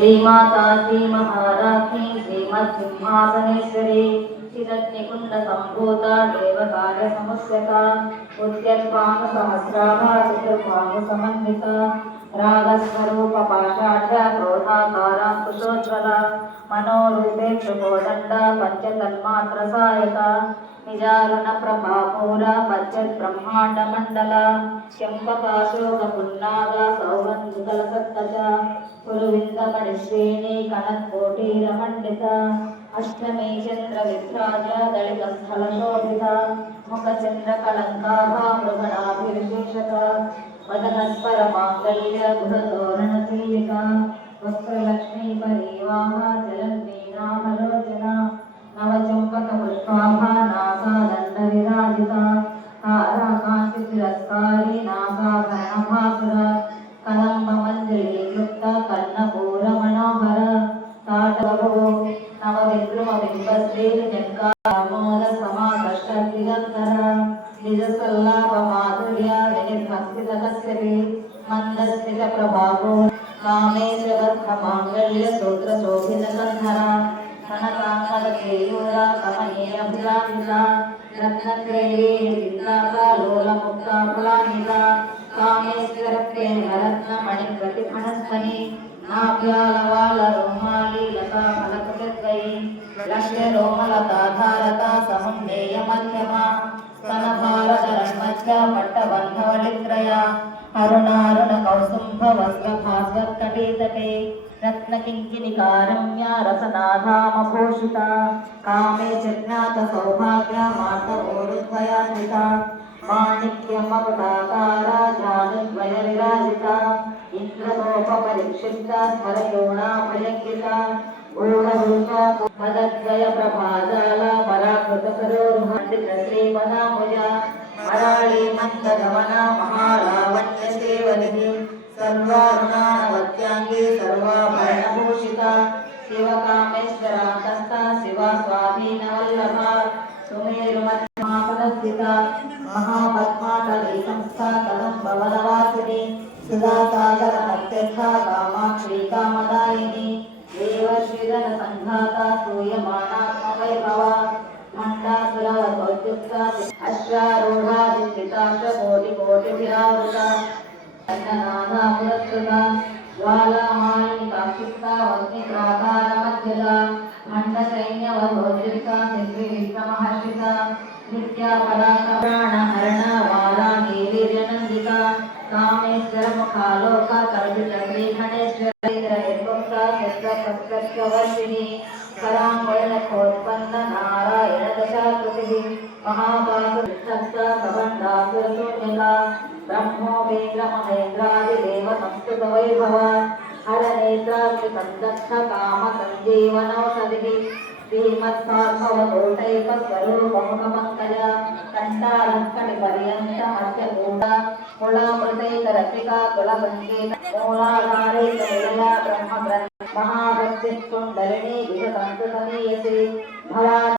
श्रीमाता श्री महाराज्ञी श्रीमत्सिंहासनेश्वरी चिदग्निकुंड संभूता देवकार्य समुच्यता उद्यत्पांग सहस्राभा चतुर्भांग समन्विता रागस्वरूप पाषाढ्य क्रोधाकारा कुशोज्वला मनोरूपेक्षु Kodanda पंचतन्मात्र Sayaka निजारुण प्रभापूर पश्चित् ब्रह्मांड मंडल चंपकाशोक पुन्नाग सौगंधुकल सत्तच पुरुविंदमणि श्रेणी कनत्कोटीरमंडित अष्टमी चंद्र विभ्राज दलित स्थल शोभित मुख चंद्र कलंकाभ मृगणाभिर्शेषक वदनस्पर मांगल्य गुणतोरण तिलका वक्त्रलक्ष्मी परिवाह जलन्मीनाभलोचना नवचंपक पुष्पाभा नासा दंड विराजिता तारा कांति तिरस्कारी नासाभरण भासुर कदम्ब मंजरी क्लुप्त कर्णपूर मनोहर ताटवभो नवविद्रुम बिंबश्री जंकामोद समाकष्ट दिगंधर निजसल्लाभ माधुर्य विनिर्भक्सित कस्यपि मंदस्मित प्रभावो कामेश बद्ध मांगल्य सूत्र शोभित कंधर कनकांगद केयूर कमनीय भुजान्विता रत्नग्रैरी चिन्ताका लोल मुक्ता फलान्विता कामेश्वर प्रेम रत्न मणि प्रतिफणस्तनि नाभ्यालवाल रोमाली लता फलकचद्वयी लक्ष्य रोमलता धारता समुन्नेय मध्यमा स्तनभारत रश्मच्च पट्टबन्धवलित्रया अरुणारुण कौसुम्भ वस्त्र भास्वत्कटीतटे रत्नकिङ्किणिकारम्या रसनाधामभूषिता कामे जज्ञात सौभाग्या मातवोरुद्वयान्विता माणिक्यमकुटाकारा जानुद्वय विराजिता इन्द्रतोपपरिक्षिप्ता स्वरयोणाभयङ्किता ऊढरूपा पदद्वय प्रभाजाला पराकृतकरोरुहण्डित श्रीपदामुजा मराळी मन्दगमना महालावण्यसेवनिधि सर्वारुणानवत्यांगी सर्वाभरणभूषिता शिवकामेश्वरान्तस्था शिवा स्वाधीनवल्लभा सुमेरुमध्यमापदस्थिता महापद्माटली संस्था कदम्बवनवासिनी सुधासागरमत्यर्था कामाक्षी कामदायिनी देवश्रीधन संघाता स्तूयमानात्मवैभवा मण्डासुरवधोद्युक्ता अश्वारूढाधिष्ठिता कोटिकोटिभिरावृता नाना पुरस्कृता ज्वालामालिकाक्षिप्ता वग्निप्राकारमध्यदा खण्डसैन्यवधोद्युक्ता सिद्धिविक्रमहर्षिता नित्यापराकप्राणहरण वारानीवीर्यनन्दिता कामेश्वरमुखालोका कल्पितश्रीगणेश्वरेन्द्रनिर्मुक्ता शस्त्रपस्त्रवर्षिणी कराङ्गुलनखोत्पन्न नारायण दशाकृतिः महापाशुविद्धस्ता प्रबन्धासुरशून्यका ब्रह्मोपेन्द्रमहेन्द्रादिदेव संस्कृतवैभवा हरनेत्राग्निसन्दग्ध कामसञ्जीवनौषधिः श्रीमत्सार्भवतोटैकस्वरूपमुखपङ्कज कण्ठालङ्कटिपर्यन्तमध्यकूट कुलामृतैकरसिका कुलसङ्गीत मूलाधारैकनिलया ब्रह्मग्रन्थ महाभक्तिः कुण्डलिनी विषसंस्कृतनीयसी भवा